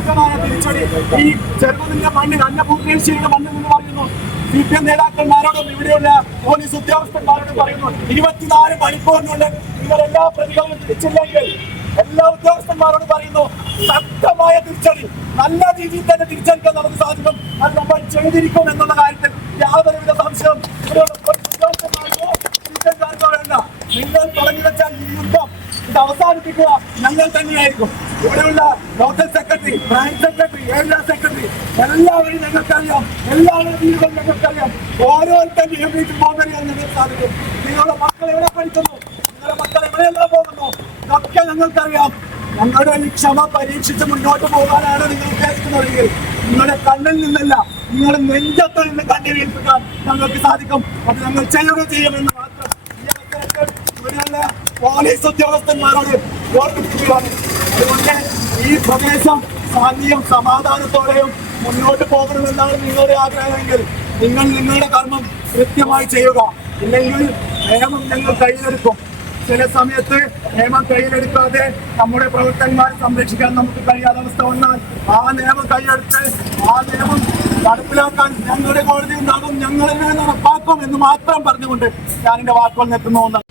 ശക്തമായ തിരിച്ചടി ഈ ചെറുപതിന്റെ മണ്ണിൽ അന്നപൂർണേശ്വരിയുടെ മണ്ണിൽ നിന്ന് പറയുന്നു. CPM നേതാക്കന്മാരോടും ഇവിടെയുള്ള പോലീസ് ഉദ്യോഗസ്ഥന്മാരോടും പറയുന്നു, 24 മണിക്കൂറിനുള്ളിൽ നിങ്ങൾ എല്ലാ പ്രതികളും തിരിച്ചില്ലെങ്കിൽ എല്ലാ ഉദ്യോഗസ്ഥന്മാരോടും പറയുന്നു, ശക്തമായ തിരിച്ചടി, നല്ല രീതിയിൽ തന്നെ തിരിച്ചടിക്കാൻ നമുക്ക് സാധിക്കും. അത് നമ്മൾ ചെയ്തിരിക്കും എന്നുള്ള കാര്യത്തിൽ യാതൊരുവിധ സംശയവും ഇവിടെയുള്ള പോലീസ് ഉദ്യോഗസ്ഥന്മാർക്കോ CPMകാർക്കോ വേണ്ട. നിങ്ങൾ തുടങ്ങി വെച്ചാൽ ഈ യുദ്ധം ഇത് അവസാനിപ്പിക്കുക ഞങ്ങൾ തന്നെയായിരിക്കും. ഇവിടെയുള്ള local secretary, branch secretary, area secretary എല്ലാവരും ഞങ്ങൾക്കറിയാം, എല്ലാവരുടെ വീടുകൾ ഞങ്ങൾക്കറിയാം. ഓരോരുത്തരും വീട്ടിൽ പോകുന്നറിയാൻ ഞങ്ങൾക്ക് സാധിക്കും. നിങ്ങളുടെ മക്കൾ എവിടെ പഠിക്കുന്നു, നിങ്ങളുടെ മക്കൾ എവിടെയെല്ലാം പോകുന്നു, ഇതൊക്കെ ഞങ്ങൾക്കറിയാം. ഞങ്ങളുടെ ഈ ക്ഷമ പരീക്ഷിച്ച് മുന്നോട്ട് പോകാനാണ് നിങ്ങൾ ഉദ്ദേശിക്കുന്നതെങ്കിൽ നിങ്ങളുടെ കണ്ണിൽ നിന്നല്ല, നിങ്ങളുടെ നെഞ്ചത്തിൽ നിന്ന് കണ്ണീരേൽപ്പിക്കാൻ ഞങ്ങൾക്ക് സാധിക്കും. അത് ഞങ്ങൾ ചെയ്യുമെന്ന് മാത്രം ഈ അവസരത്തിൽ ഇവിടെയുള്ള പോലീസ് ഉദ്യോഗസ്ഥന്മാരോട് ഓർമ്മിപ്പിക്കുകയാണ്. അതുകൊണ്ട് ഈ പ്രദേശം ശാന്തിയും സമാധാനത്തോടെയും മുന്നോട്ട് പോകണമെന്നാണ് നിങ്ങളുടെ ആഗ്രഹമെങ്കിൽ നിങ്ങൾ നിങ്ങളുടെ കർമ്മം കൃത്യമായി ചെയ്യുക. ഇല്ലെങ്കിൽ നിയമം ഞങ്ങൾ കയ്യിലെടുക്കും. ചില സമയത്ത് നിയമം കയ്യിലെടുക്കാതെ നമ്മുടെ പ്രവർത്തകന്മാരെ സംരക്ഷിക്കാൻ നമുക്ക് കഴിയാത്ത അവസ്ഥ വന്നാൽ ആ നിയമം കൈയെടുത്ത് ആ നിയമം നടപ്പിലാക്കാൻ ഞങ്ങളുടെ കോടതി ഉണ്ടാകും, ഞങ്ങളെ ഉറപ്പാക്കും എന്ന് മാത്രം പറഞ്ഞുകൊണ്ട് ഞാൻ എന്റെ വാക്കുകൾ നിർത്തുന്നു.